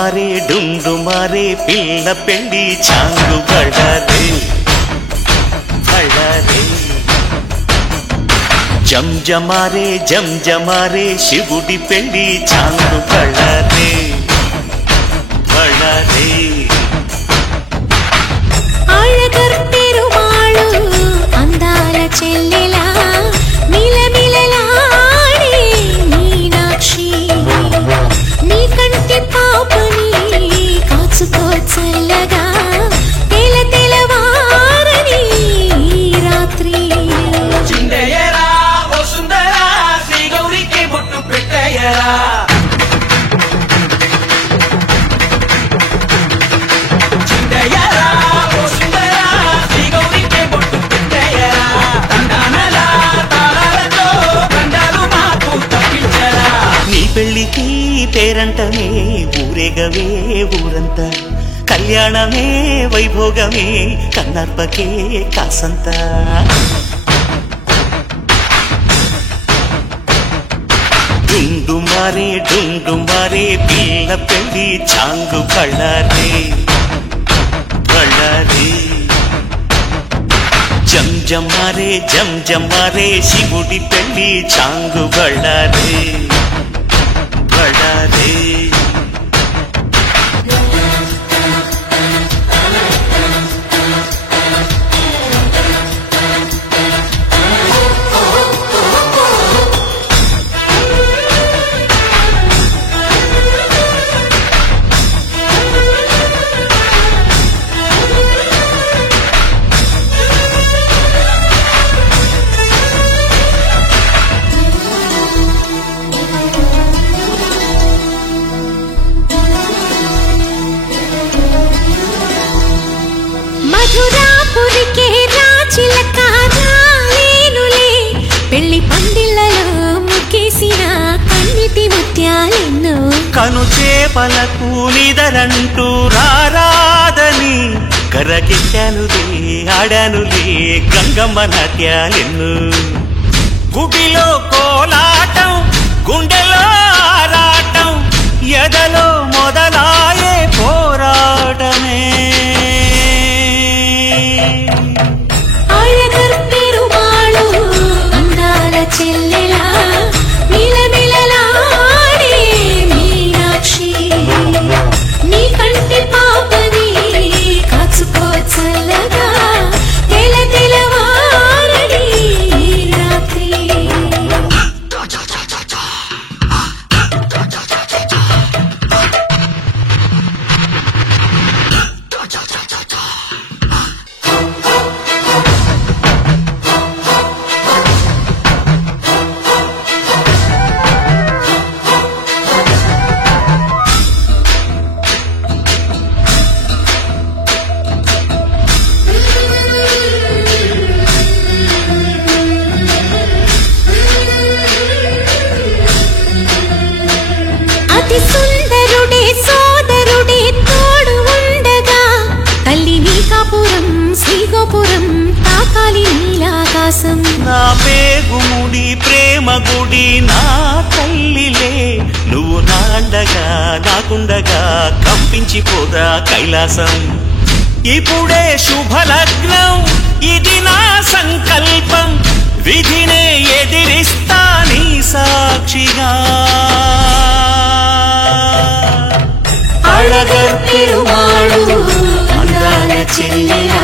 మారే డుండు మారే పిల్ల పెళ్ళి చాంగు బళ్ళారే బళ్ళారే జంజమారే జంజమారే శివుడి పెళ్ళి చాంగు బళ్ళారే బళ్ళారే అళగర్ పెరుమాళు అందాల చెల్లెలా మిలమిలలాడే మీనాక్షి నీ కంటి పాపని కాచుకో చల్లగా తెల తెలవారని రాత్రి చిందయ్యరా ఓ సుందరా శ్రీ గౌరికి బొట్టు పెట్టయ్యరా చిందయ్యరా ఓ సుందరా శ్రీ గౌరికి బొట్టు పెట్టయ్యరా తండానలా తాళాలతో దండాలు మాకు తప్పించరా నీ పెళ్ళికి పేరంటమే ఊరేగవే ఊరంతా కళ్యాణమే వైభోగమే కన్నార్పకే కాసంత డుండు మారే పిల్ల పెళ్ళి చాంగు బళ్ళారే బళ్ళారే జంజమారే శివుడి పెళ్ళి చాంగు బళ్ళారే బళ్ళారే మధురాపురికే రాచిలక రాలేనులే పెళ్లి పందిళ్ళలో ముక్కేసిన కన్నిటి ముత్యాలెన్నో కను చేపలకు నిదరంటూ రారాదని కరకెట్టానులే ఆడానులే గంగమ్మ నాట్యాలెన్ను గుడిలో కోలాటం గుండెలో ఆరాటం ఎదలో మొదలాయే పోరాటమే అళగర్ పెరుమాళు అందాల చెల్లెలా మిలమిలలాడే మీనాక్షి నీ కంటి పాపని కాచుకో చల్లగా తెల తెలవారని రాత్రి అతి సుందరుడే సోదరుడే తోడు ఉండగా తల్లి నీకాపురం శ్రీగోపురం తాకాలి నీలాకాశం నా పేగుముడి ప్రేమ గుడి నా తల్లిలే నువ్వు నాండగా నాకుండగా కంపించిపోదా కైలాసం ఇప్పుడే శుభలగ్నం ఇది నా సంకల్పం విధినే ఎదిరిస్తా నీ సాక్షిగా అళగర్ పెరుమాళు అందాల చెల్లెలా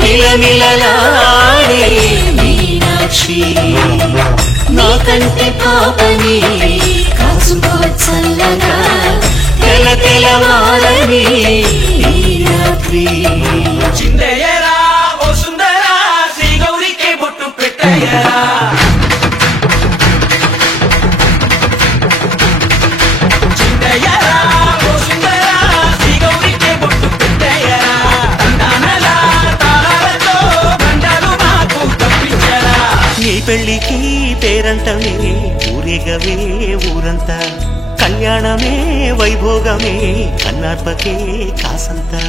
మిలమిలలాడే మీనాక్షి నీ కంటి పాపని కాచుకో చల్లగా తెల తెలవారని రాత్రి చిందయ్యరా ఓ సుందరా శ్రీ గౌరికి బొట్టు పెట్టయ్యరా చిందయ్యరా ఓ సుందరా శ్రీ గౌరికి బొట్టు పెట్టయ్యరా తండానలా తాళాలతో దండాలు మాకు తప్పించరా నీ పెళ్ళికి పేరంటమే ఊరేగవే ఊరంతా కళ్యాణమే వైభోగమే కన్నార్పకే కాసంతా